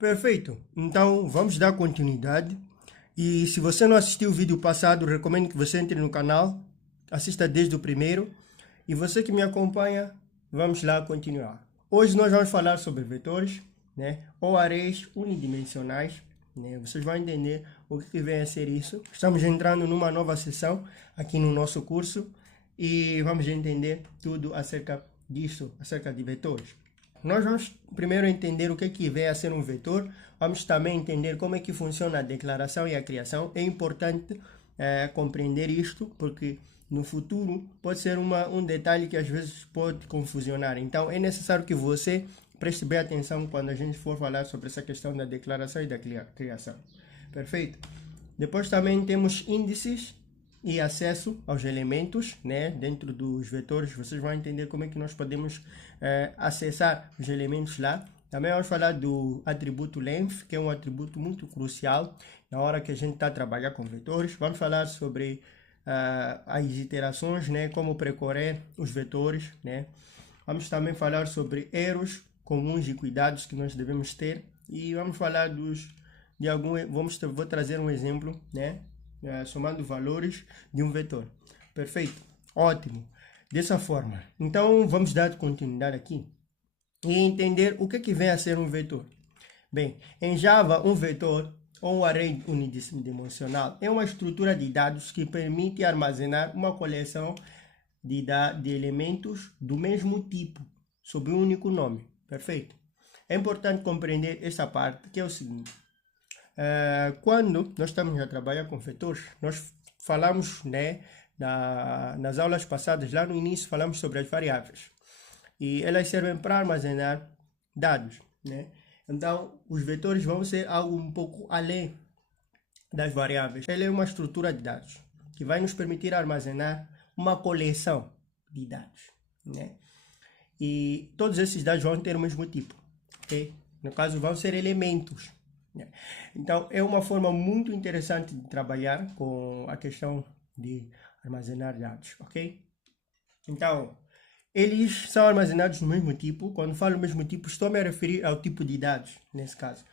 Perfeito. Então, vamos dar continuidade. E se você não assistiu o vídeo passado, recomendo que você entre no canal, assista desde o primeiro. E você que me acompanha, vamos lá continuar. Hoje nós vamos falar sobre vetores, né, ou arrays unidimensionais, né? Vocês vão entender o que vem a ser isso. Estamos entrando numa nova sessão aqui no nosso curso e vamos entender tudo acerca disso, acerca de vetores. Nós vamos primeiro entender o que vem a ser um vetor, vamos também entender como é que funciona a declaração e a criação. É importante compreender isto, porque no futuro pode ser um detalhe que às vezes pode confusionar. Então é necessário que você preste bem atenção quando a gente for falar sobre essa questão da declaração e da criação. Perfeito? Depois também temos índices e acesso aos elementos, né? Dentro dos vetores, vocês vão entender como é que nós podemos acessar os elementos lá. Também vamos falar do atributo length, que é um atributo muito crucial na hora que a gente está a trabalhar com vetores. Vamos falar sobre as iterações, né? Como percorrer os vetores, né? Vamos também falar sobre erros comuns e cuidados que nós devemos ter. E vamos falar vou trazer um exemplo, né? Somando valores de um vetor. Perfeito? Ótimo. Dessa forma. Então, vamos dar continuidade aqui e entender o que vem a ser um vetor. Bem, em Java, um vetor ou um array unidimensional é uma estrutura de dados que permite armazenar uma coleção de elementos do mesmo tipo, sob um único nome. Perfeito? É importante compreender essa parte, que é o seguinte. Quando nós estamos a trabalhar com vetores, nós falamos, né, nas aulas passadas, lá no início, falamos sobre as variáveis. E elas servem para armazenar dados, né? Então, os vetores vão ser algo um pouco além das variáveis. Ele é uma estrutura de dados que vai nos permitir armazenar uma coleção de dados, né? E todos esses dados vão ter o mesmo tipo, ok? No caso, vão ser elementos. Então, é uma forma muito interessante de trabalhar com a questão de armazenar dados, ok? Então, eles são armazenados no mesmo tipo. Quando falo mesmo tipo, estou a me referir ao tipo de dados, nesse caso.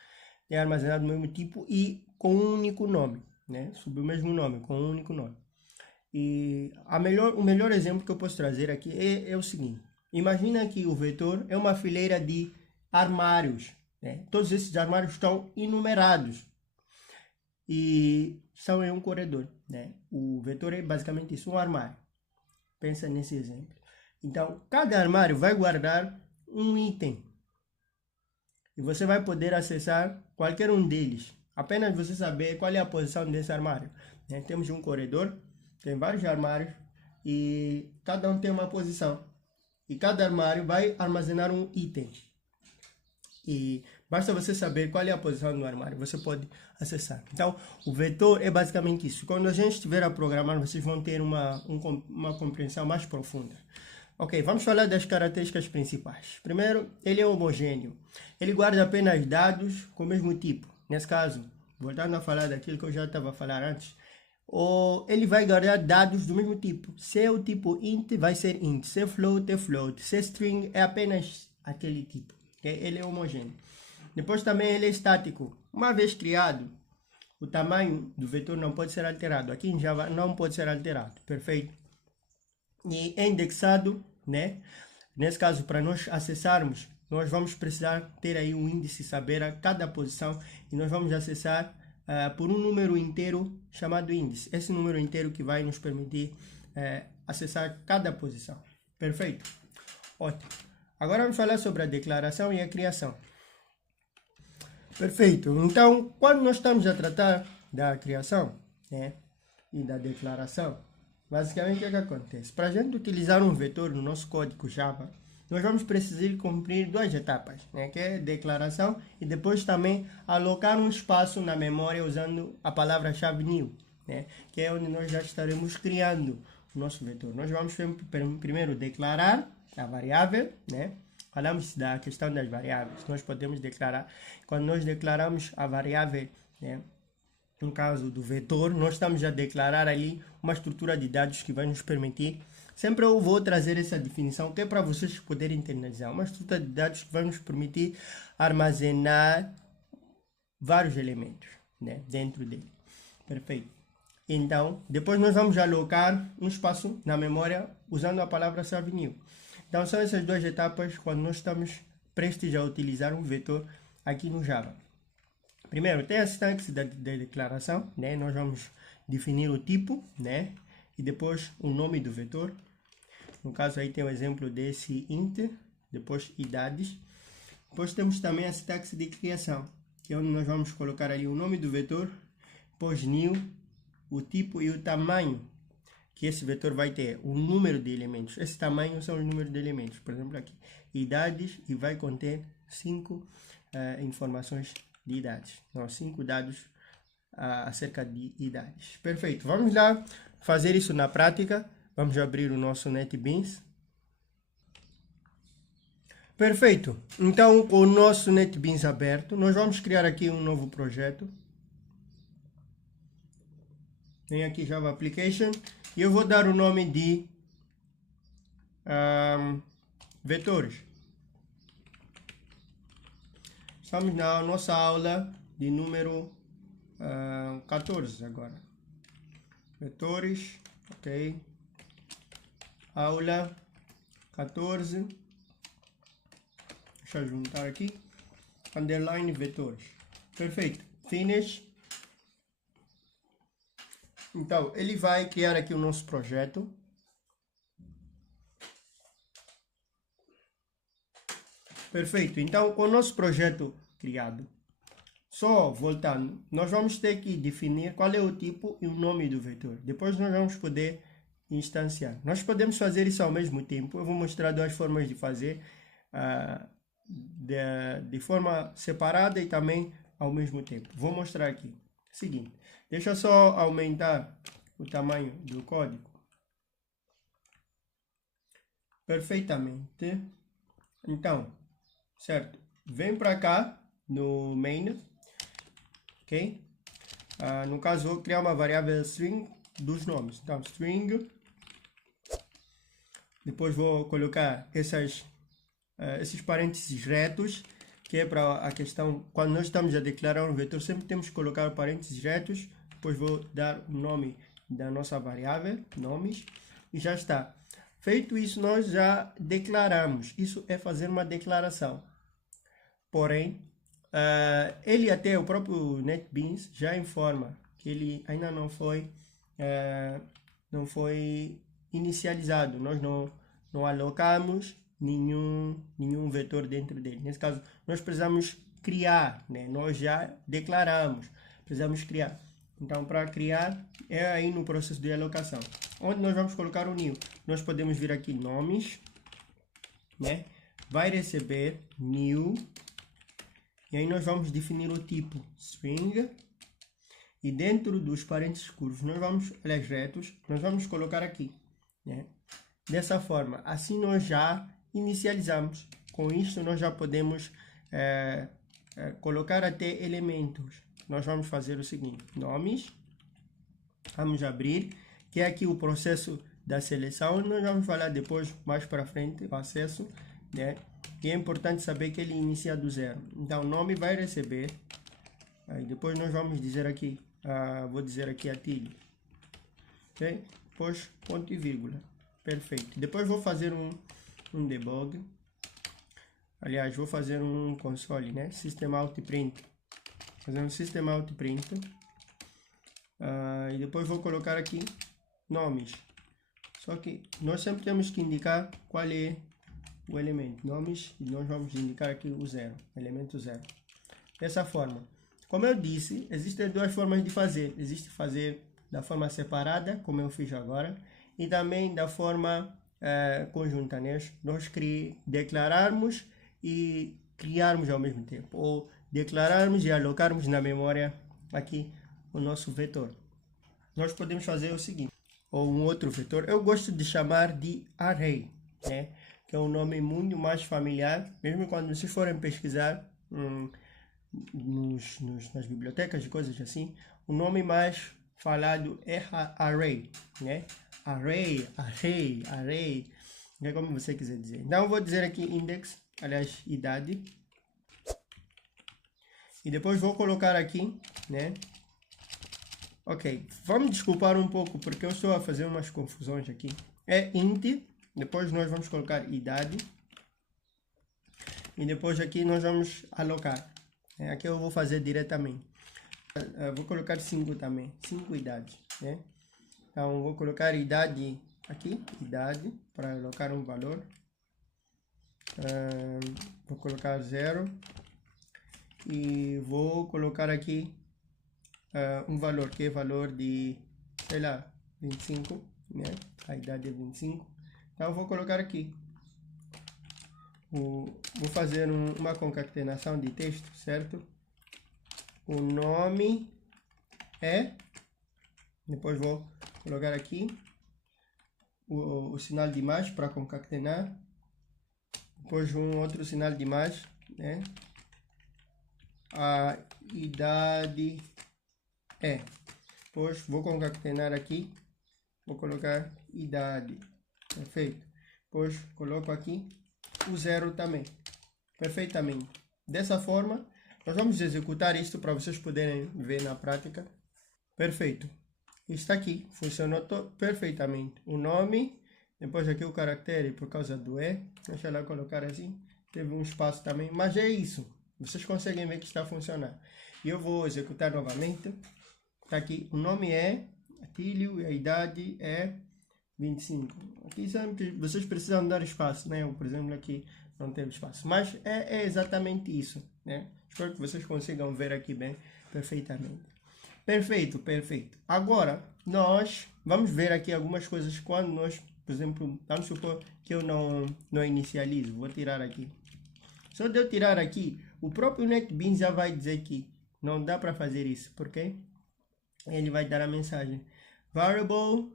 É armazenado no mesmo tipo e com um único nome, né? Sob o mesmo nome, com um único nome. E o melhor exemplo que eu posso trazer aqui é o seguinte. Imagina que o vetor é uma fileira de armários, né? Todos esses armários estão enumerados e estão em um corredor, né? O vetor é basicamente isso, um armário. Pensa nesse exemplo. Então, cada armário vai guardar um item e você vai poder acessar qualquer um deles. Apenas você saber qual é a posição desse armário, né? Temos um corredor, tem vários armários e cada um tem uma posição. E cada armário vai armazenar um item. E basta você saber qual é a posição do armário, você pode acessar. Então, o vetor é basicamente isso. Quando a gente estiver a programar, vocês vão ter uma compreensão mais profunda. Ok, vamos falar das características principais. Primeiro, ele é homogêneo. Ele guarda apenas dados com o mesmo tipo. Nesse caso, voltando a falar daquilo que eu já estava a falar antes, ele vai guardar dados do mesmo tipo. Se é o tipo int, vai ser int. Se é float, é float. Se é string, é apenas aquele tipo. Okay? Ele é homogêneo. Depois também ele é estático. Uma vez criado, o tamanho do vetor não pode ser alterado. Aqui em Java não pode ser alterado. Perfeito? E é indexado, né? Nesse caso, para nós acessarmos, nós vamos precisar ter aí um índice, saber a cada posição, e nós vamos acessar por um número inteiro chamado índice. Esse número inteiro que vai nos permitir acessar cada posição. Perfeito? Ótimo. Agora vamos falar sobre a declaração e a criação. Perfeito. Então, quando nós estamos a tratar da criação, né, e da declaração, basicamente o que acontece? Para a gente utilizar um vetor no nosso código Java, nós vamos precisar cumprir duas etapas, né? Que é declaração e depois também alocar um espaço na memória usando a palavra-chave new, né? Que é onde nós já estaremos criando o nosso vetor. Nós vamos primeiro declarar a variável, né? Falamos da questão das variáveis. Nós podemos declarar, quando nós declaramos a variável, né, no caso do vetor, nós estamos a declarar ali uma estrutura de dados que vai nos permitir. Sempre eu vou trazer essa definição, que é para vocês poderem internalizar. Uma estrutura de dados que vai nos permitir armazenar vários elementos, né, dentro dele. Perfeito. Então, depois nós vamos alocar um espaço na memória usando a palavra serve new. Então, são essas duas etapas quando nós estamos prestes a utilizar um vetor aqui no Java. Primeiro, tem a sintaxe da declaração, né? Nós vamos definir o tipo, né? E depois o nome do vetor. No caso aí tem o exemplo desse int, depois idades. Depois temos também a sintaxe de criação, que é onde nós vamos colocar ali o nome do vetor, depois new, o tipo e o tamanho que esse vetor vai ter, o número de elementos. Esse tamanho são os números de elementos. Por exemplo, aqui, idades, e vai conter 5 informações de idades. Não, 5 dados acerca de idades. Perfeito. Vamos lá fazer isso na prática. Vamos abrir o nosso NetBeans. Perfeito. Então, com o nosso NetBeans aberto, nós vamos criar aqui um novo projeto. Vem aqui Java Application e eu vou dar o nome de vetores. Estamos na nossa aula de número 14 agora. Vetores, ok. Aula 14. Deixa eu juntar aqui. Underline vetores. Perfeito. Finish. Então, ele vai criar aqui o nosso projeto. Perfeito. Então, com o nosso projeto criado, só voltando, nós vamos ter que definir qual é o tipo e o nome do vetor. Depois nós vamos poder instanciar. Nós podemos fazer isso ao mesmo tempo. Eu vou mostrar duas formas de fazer, de forma separada e também ao mesmo tempo. Vou mostrar aqui. Seguinte. Deixa eu só aumentar o tamanho do código. Perfeitamente. Então, certo? Vem para cá no main, ok? No caso, vou criar uma variável string dos nomes. Então, string. Depois vou colocar esses parênteses retos, que é para a questão, quando nós estamos a declarar um vetor, sempre temos que colocar parênteses retos. Depois vou dar o nome da nossa variável, nomes, e já está. Feito isso, nós já declaramos. Isso é fazer uma declaração. Porém, ele até o próprio NetBeans já informa que ele ainda não foi inicializado. Nós não alocamos nenhum vetor dentro dele. Nesse caso, nós precisamos criar, né? Nós já declaramos, precisamos criar. Então, para criar, é aí no processo de alocação. Onde nós vamos colocar o new? Nós podemos vir aqui, nomes, né? Vai receber new, e aí nós vamos definir o tipo, string, e dentro dos parênteses curvos, aliás, retos, nós vamos colocar aqui, né? Dessa forma, assim nós já inicializamos. Com isso, nós já podemos colocar até elementos. Nós vamos fazer o seguinte, nomes, vamos abrir, que é aqui o processo da seleção. Nós vamos falar depois, mais para frente, o acesso, né? E é importante saber que ele inicia do zero. Então, nome vai receber, aí depois nós vamos dizer aqui, vou dizer aqui artigo, ok? Depois, ponto e vírgula, perfeito. Depois vou fazer um debug, aliás, vou fazer um console, né? System out print. Fazer um system out print. E depois vou colocar aqui nomes. Só que nós sempre temos que indicar qual é o elemento. Nomes, e nós vamos indicar aqui o zero, elemento zero. Dessa forma. Como eu disse, existem duas formas de fazer. Existe fazer da forma separada, como eu fiz agora, e também da forma conjunta, né? Nós declararmos e criarmos ao mesmo tempo, ou declararmos e alocarmos na memória aqui o nosso vetor. Nós podemos fazer o seguinte, ou um outro vetor, eu gosto de chamar de array, né? Que é um nome muito mais familiar, mesmo quando vocês forem pesquisar nas bibliotecas e coisas assim, o nome mais falado é array, né? Array, é como você quiser dizer. Então eu vou dizer aqui index, aliás, idade. E depois vou colocar aqui, né? Ok, vamos desculpar um pouco porque eu estou a fazer umas confusões aqui. É int, depois nós vamos colocar idade. E depois aqui nós vamos alocar. Aqui eu vou fazer diretamente. Vou colocar 5 também, 5 idades, né? Então vou colocar idade aqui, idade, para alocar um valor. Vou colocar 0. E vou colocar aqui um valor, que é valor de, sei lá, 25, né? A idade é 25. Então, eu vou colocar aqui. Vou fazer uma concatenação de texto, certo? O nome é... Depois vou colocar aqui o sinal de mais para concatenar. Depois um outro sinal de mais, né? A idade é. Depois vou concatenar aqui. Vou colocar idade. Perfeito. Depois coloco aqui o 0 também. Perfeitamente. Dessa forma, nós vamos executar isto para vocês poderem ver na prática. Perfeito. Está aqui. Funcionou perfeitamente. O nome. Depois aqui o caractere por causa do E. Deixa eu colocar assim. Teve um espaço também. Mas é isso. Vocês conseguem ver que está a funcionar. E eu vou executar novamente. Está aqui. O nome é Atílio e a idade é 25. Aqui sempre vocês precisam dar espaço, né? Eu, por exemplo, aqui não teve espaço. Mas é exatamente isso, né? Espero que vocês consigam ver aqui bem, perfeitamente. Perfeito, perfeito. Agora, nós vamos ver aqui algumas coisas quando nós, por exemplo, vamos supor que eu não inicializo. Vou tirar aqui. Só de eu tirar aqui, o próprio NetBeans já vai dizer que não dá para fazer isso. Por quê? Ele vai dar a mensagem. Variable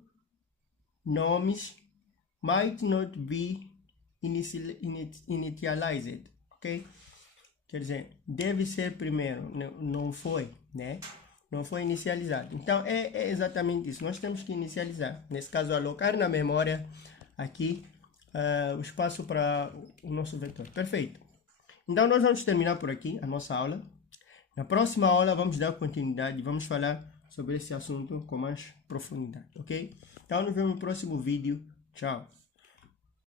nomes might not be initialized. Ok? Quer dizer, deve ser primeiro. Não foi, né? Não foi inicializado. Então, é exatamente isso. Nós temos que inicializar. Nesse caso, alocar na memória aqui o espaço para o nosso vetor. Perfeito. Então, nós vamos terminar por aqui a nossa aula. Na próxima aula, vamos dar continuidade e vamos falar sobre esse assunto com mais profundidade, ok? Então, nos vemos no próximo vídeo. Tchau!